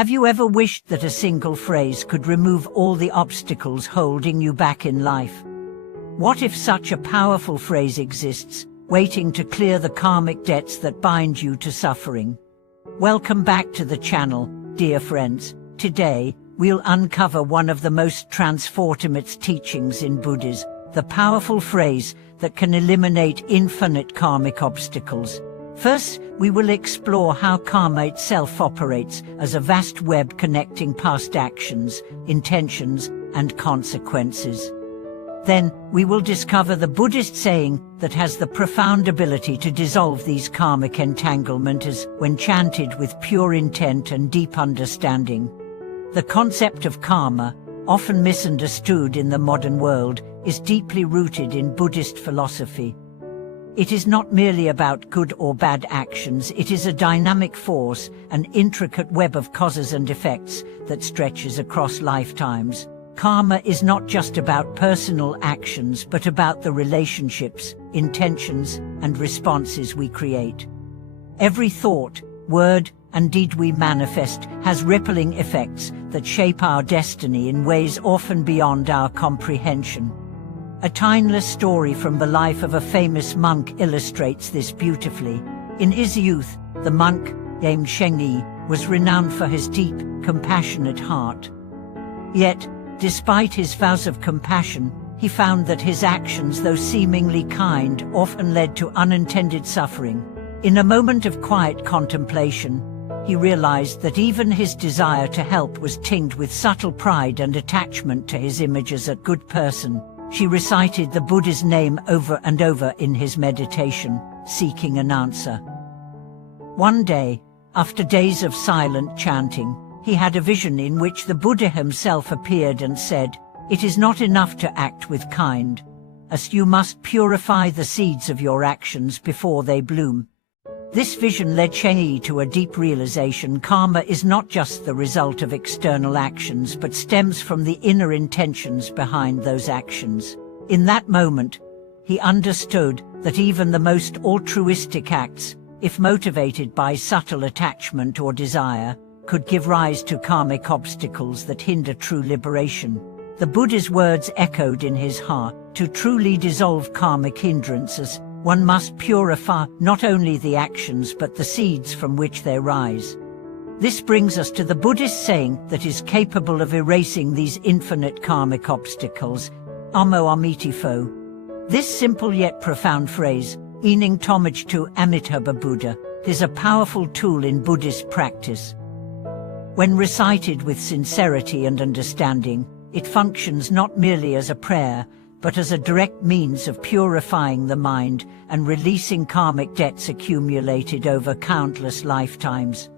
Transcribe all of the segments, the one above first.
Have you ever wished that a single phrase could remove all the obstacles holding you back in life? What if such a powerful phrase exists, waiting to clear the karmic debts that bind you to suffering? Welcome back to the channel, dear friends. Today, we'll uncover one of the most transformative teachings in Buddhism, the powerful phrase that can eliminate infinite karmic obstacles. First, we will explore how karma itself operates as a vast web connecting past actions, intentions, and consequences. Then, we will discover the Buddhist saying that has the profound ability to dissolve these karmic entanglements when chanted with pure intent and deep understanding. The concept of karma, often misunderstood in the modern world, is deeply rooted in Buddhist philosophy. It is not merely about good or bad actions, it is a dynamic force, an intricate web of causes and effects that stretches across lifetimes. Karma is not just about personal actions but about the relationships, intentions, and responses we create. Every thought, word, and deed we manifest has rippling effects that shape our destiny in ways often beyond our comprehension. A timeless story from the life of a famous monk illustrates this beautifully. In his youth, the monk, named Shengyi, was renowned for his deep, compassionate heart. Yet, despite his vows of compassion, he found that his actions, though seemingly kind, often led to unintended suffering. In a moment of quiet contemplation, he realized that even his desire to help was tinged with subtle pride and attachment to his image as a good person. She recited the Buddha's name over and over in his meditation, seeking an answer. One day, after days of silent chanting, he had a vision in which the Buddha himself appeared and said, "It is not enough to act with kind, as you must purify the seeds of your actions before they bloom." This vision led Shengyi to a deep realization: karma is not just the result of external actions but stems from the inner intentions behind those actions. In that moment, he understood that even the most altruistic acts, if motivated by subtle attachment or desire, could give rise to karmic obstacles that hinder true liberation. The Buddha's words echoed in his heart: to truly dissolve karmic hindrances, one must purify not only the actions but the seeds from which they rise. This brings us to the Buddhist saying that is capable of erasing these infinite karmic obstacles, Amo Amitifo. This simple yet profound phrase, meaning homage to Amitabha Buddha, is a powerful tool in Buddhist practice. When recited with sincerity and understanding, it functions not merely as a prayer, but as a direct means of purifying the mind and releasing karmic debts accumulated over countless lifetimes.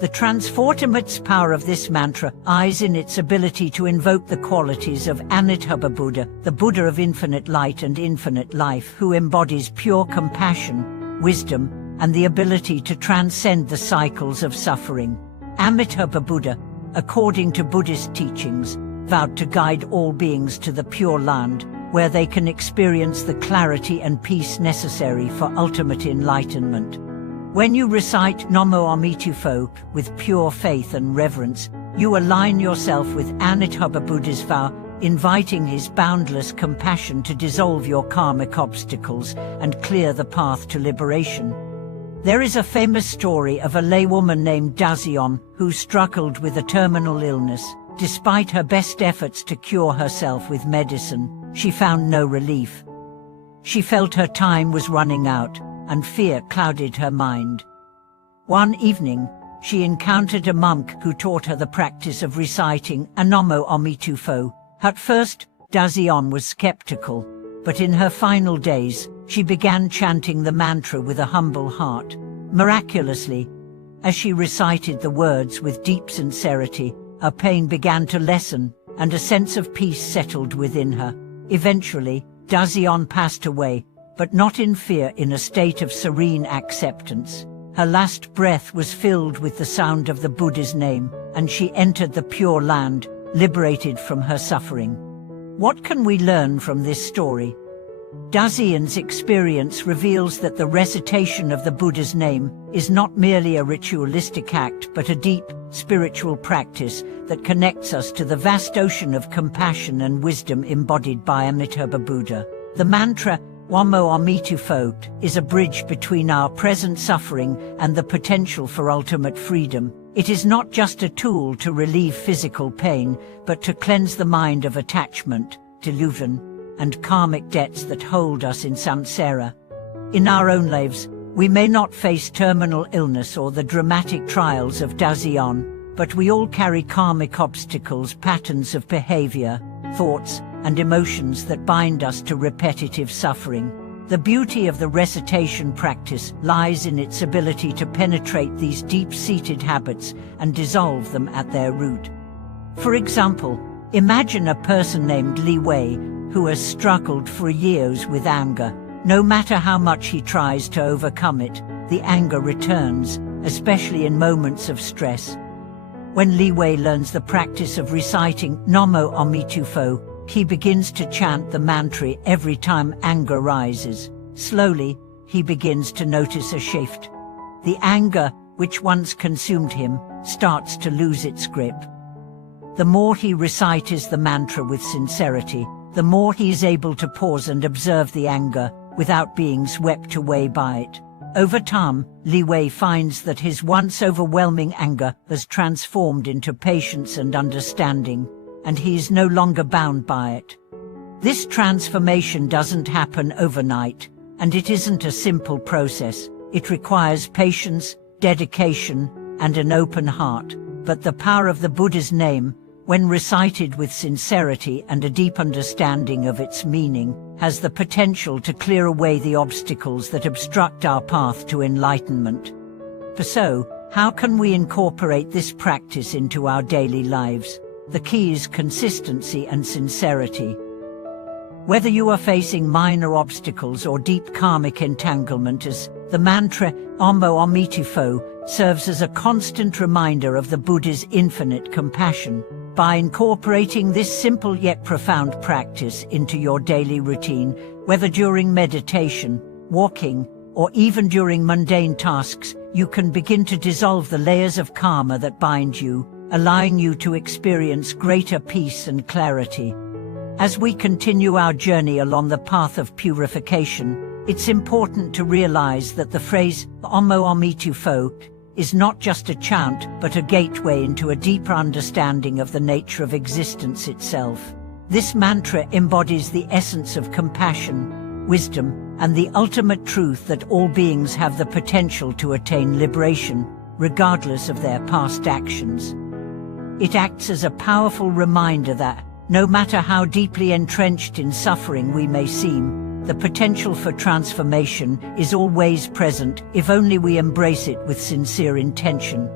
The transformative power of this mantra lies in its ability to invoke the qualities of Amitabha Buddha, the Buddha of infinite light and infinite life, who embodies pure compassion, wisdom, and the ability to transcend the cycles of suffering. Amitabha Buddha, according to Buddhist teachings, vowed to guide all beings to the Pure Land, where they can experience the clarity and peace necessary for ultimate enlightenment. When you recite Namo Amitabha with pure faith and reverence, you align yourself with Amitabha Buddha's vow, inviting his boundless compassion to dissolve your karmic obstacles and clear the path to liberation. There is a famous story of a laywoman named Dazion who struggled with a terminal illness. Despite her best efforts to cure herself with medicine, she found no relief. She felt her time was running out, and fear clouded her mind. One evening, she encountered a monk who taught her the practice of reciting Namo Amitabha. At first, Dazion was skeptical, but in her final days, she began chanting the mantra with a humble heart. Miraculously, as she recited the words with deep sincerity, her pain began to lessen, and a sense of peace settled within her. Eventually, Dazion passed away, but not in fear, in a state of serene acceptance. Her last breath was filled with the sound of the Buddha's name, and she entered the Pure Land, liberated from her suffering. What can we learn from this story? Dazion's experience reveals that the recitation of the Buddha's name is not merely a ritualistic act but a deep, spiritual practice that connects us to the vast ocean of compassion and wisdom embodied by Amitabha Buddha. The mantra, Wamo Amitufo, is a bridge between our present suffering and the potential for ultimate freedom. It is not just a tool to relieve physical pain, but to cleanse the mind of attachment, delusion, and karmic debts that hold us in samsara. In our own lives, we may not face terminal illness or the dramatic trials of Daseon, but we all carry karmic obstacles, patterns of behavior, thoughts, and emotions that bind us to repetitive suffering. The beauty of the recitation practice lies in its ability to penetrate these deep-seated habits and dissolve them at their root. For example, imagine a person named Li Wei who has struggled for years with anger. No matter how much he tries to overcome it, the anger returns, especially in moments of stress. When Li Wei learns the practice of reciting Namo Amitufo, he begins to chant the mantra every time anger rises. Slowly, he begins to notice a shift. The anger, which once consumed him, starts to lose its grip. The more he recites the mantra with sincerity, the more he is able to pause and observe the anger without being swept away by it. Over time, Li Wei finds that his once overwhelming anger has transformed into patience and understanding, and he is no longer bound by it. This transformation doesn't happen overnight, and it isn't a simple process. It requires patience, dedication, and an open heart. But the power of the Buddha's name, when recited with sincerity and a deep understanding of its meaning, has the potential to clear away the obstacles that obstruct our path to enlightenment. So, how can we incorporate this practice into our daily lives? The key is consistency and sincerity. Whether you are facing minor obstacles or deep karmic entanglements, the mantra Namo Amitufo serves as a constant reminder of the Buddha's infinite compassion. By incorporating this simple yet profound practice into your daily routine, whether during meditation, walking, or even during mundane tasks, you can begin to dissolve the layers of karma that bind you, allowing you to experience greater peace and clarity. As we continue our journey along the path of purification, it's important to realize that the phrase Namo Amitufo is not just a chant, but a gateway into a deeper understanding of the nature of existence itself. This mantra embodies the essence of compassion, wisdom, and the ultimate truth that all beings have the potential to attain liberation, regardless of their past actions. It acts as a powerful reminder that, no matter how deeply entrenched in suffering we may seem, the potential for transformation is always present if only we embrace it with sincere intention.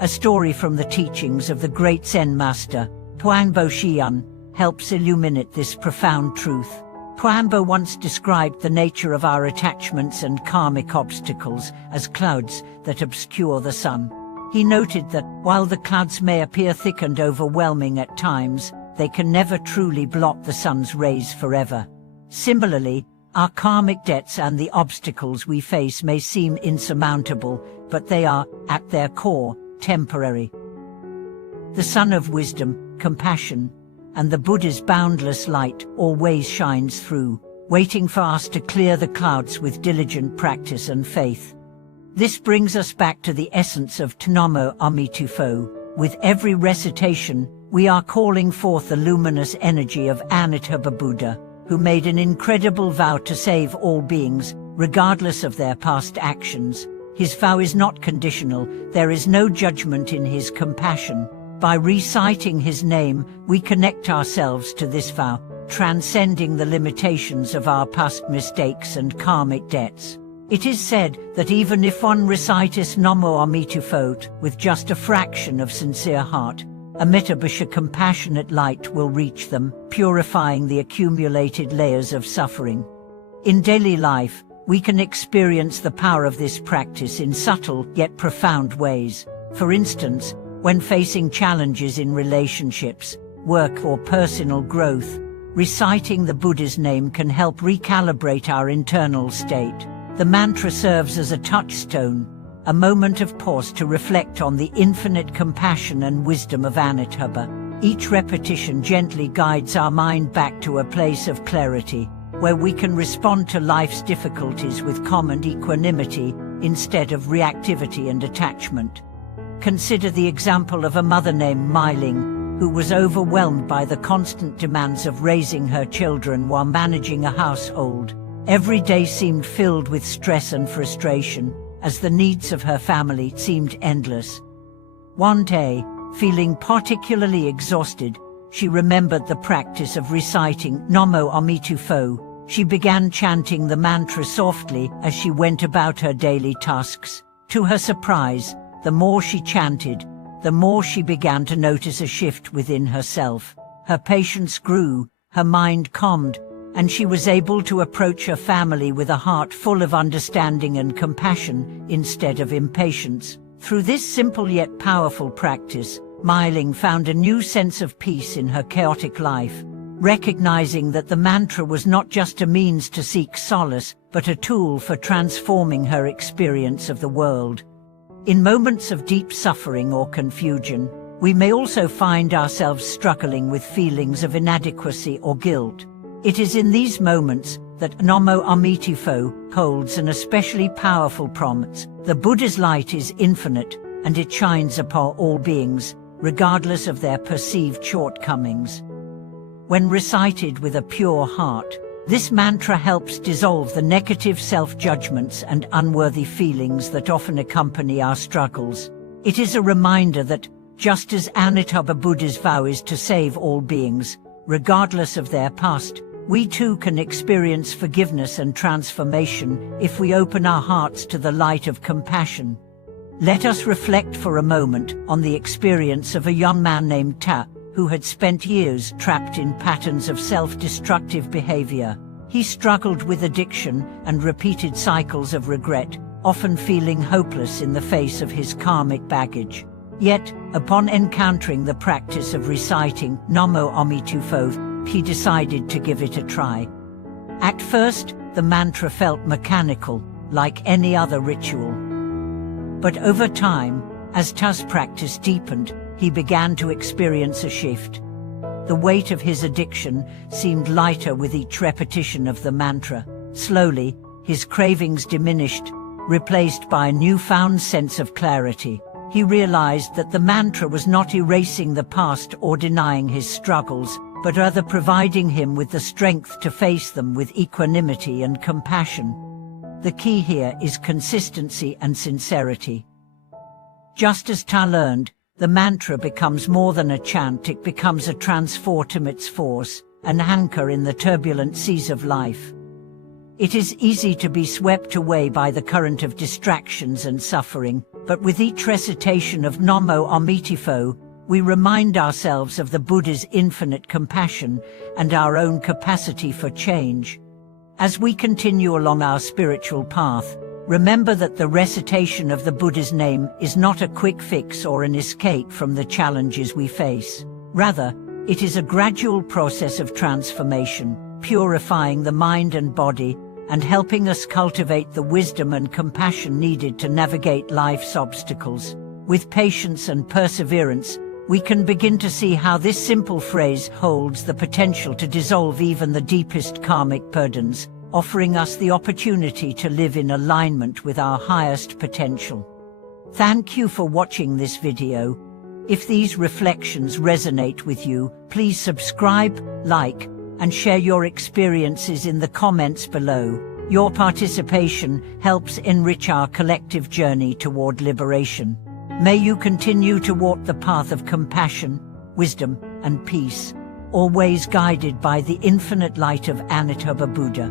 A story from the teachings of the great Zen master, Huangbo Xian, helps illuminate this profound truth. Huangbo once described the nature of our attachments and karmic obstacles as clouds that obscure the sun. He noted that, while the clouds may appear thick and overwhelming at times, they can never truly block the sun's rays forever. Similarly, our karmic debts and the obstacles we face may seem insurmountable, but they are, at their core, temporary. The sun of wisdom, compassion, and the Buddha's boundless light always shines through, waiting for us to clear the clouds with diligent practice and faith. This brings us back to the essence of Namo Amitufo. With every recitation, we are calling forth the luminous energy of Amitabha Buddha, who made an incredible vow to save all beings, regardless of their past actions. His vow is not conditional, there is no judgment in his compassion. By reciting his name, we connect ourselves to this vow, transcending the limitations of our past mistakes and karmic debts. It is said that even if one recites Namo Amitufo with just a fraction of sincere heart, Amitabha's compassionate light will reach them, purifying the accumulated layers of suffering. In daily life, we can experience the power of this practice in subtle yet profound ways. For instance, when facing challenges in relationships, work, or personal growth, reciting the Buddha's name can help recalibrate our internal state. The mantra serves as a touchstone, a moment of pause to reflect on the infinite compassion and wisdom of Amitabha. Each repetition gently guides our mind back to a place of clarity, where we can respond to life's difficulties with calm and equanimity, instead of reactivity and attachment. Consider the example of a mother named Myling, who was overwhelmed by the constant demands of raising her children while managing a household. Every day seemed filled with stress and frustration, as the needs of her family seemed endless. One day, feeling particularly exhausted, she remembered the practice of reciting Namo Amitufo. She began chanting the mantra softly as she went about her daily tasks. To her surprise, the more she chanted, the more she began to notice a shift within herself. Her patience grew, her mind calmed, and she was able to approach her family with a heart full of understanding and compassion instead of impatience. Through this simple yet powerful practice, Myling found a new sense of peace in her chaotic life, recognizing that the mantra was not just a means to seek solace, but a tool for transforming her experience of the world. In moments of deep suffering or confusion, we may also find ourselves struggling with feelings of inadequacy or guilt. It is in these moments that Namo Amitufo holds an especially powerful promise. The Buddha's light is infinite, and it shines upon all beings, regardless of their perceived shortcomings. When recited with a pure heart, this mantra helps dissolve the negative self-judgments and unworthy feelings that often accompany our struggles. It is a reminder that, just as Amitabha Buddha's vow is to save all beings, regardless of their past, we too can experience forgiveness and transformation if we open our hearts to the light of compassion. Let us reflect for a moment on the experience of a young man named Ta, who had spent years trapped in patterns of self-destructive behavior. He struggled with addiction and repeated cycles of regret, often feeling hopeless in the face of his karmic baggage. Yet, upon encountering the practice of reciting Namo Amitufo, he decided to give it a try. At first, the mantra felt mechanical, like any other ritual. But over time, as Ta's practice deepened, he began to experience a shift. The weight of his addiction seemed lighter with each repetition of the mantra. Slowly, his cravings diminished, replaced by a newfound sense of clarity. He realized that the mantra was not erasing the past or denying his struggles, but rather providing him with the strength to face them with equanimity and compassion. The key here is consistency and sincerity. Just as Ta learned, the mantra becomes more than a chant, it becomes a transformative force, an anchor in the turbulent seas of life. It is easy to be swept away by the current of distractions and suffering, but with each recitation of Namo Amitufo, we remind ourselves of the Buddha's infinite compassion and our own capacity for change. As we continue along our spiritual path, remember that the recitation of the Buddha's name is not a quick fix or an escape from the challenges we face. Rather, it is a gradual process of transformation, purifying the mind and body, and helping us cultivate the wisdom and compassion needed to navigate life's obstacles. With patience and perseverance, we can begin to see how this simple phrase holds the potential to dissolve even the deepest karmic burdens, offering us the opportunity to live in alignment with our highest potential. Thank you for watching this video. If these reflections resonate with you, please subscribe, like, and share your experiences in the comments below. Your participation helps enrich our collective journey toward liberation. May you continue to walk the path of compassion, wisdom, and peace, always guided by the infinite light of Amitabha Buddha.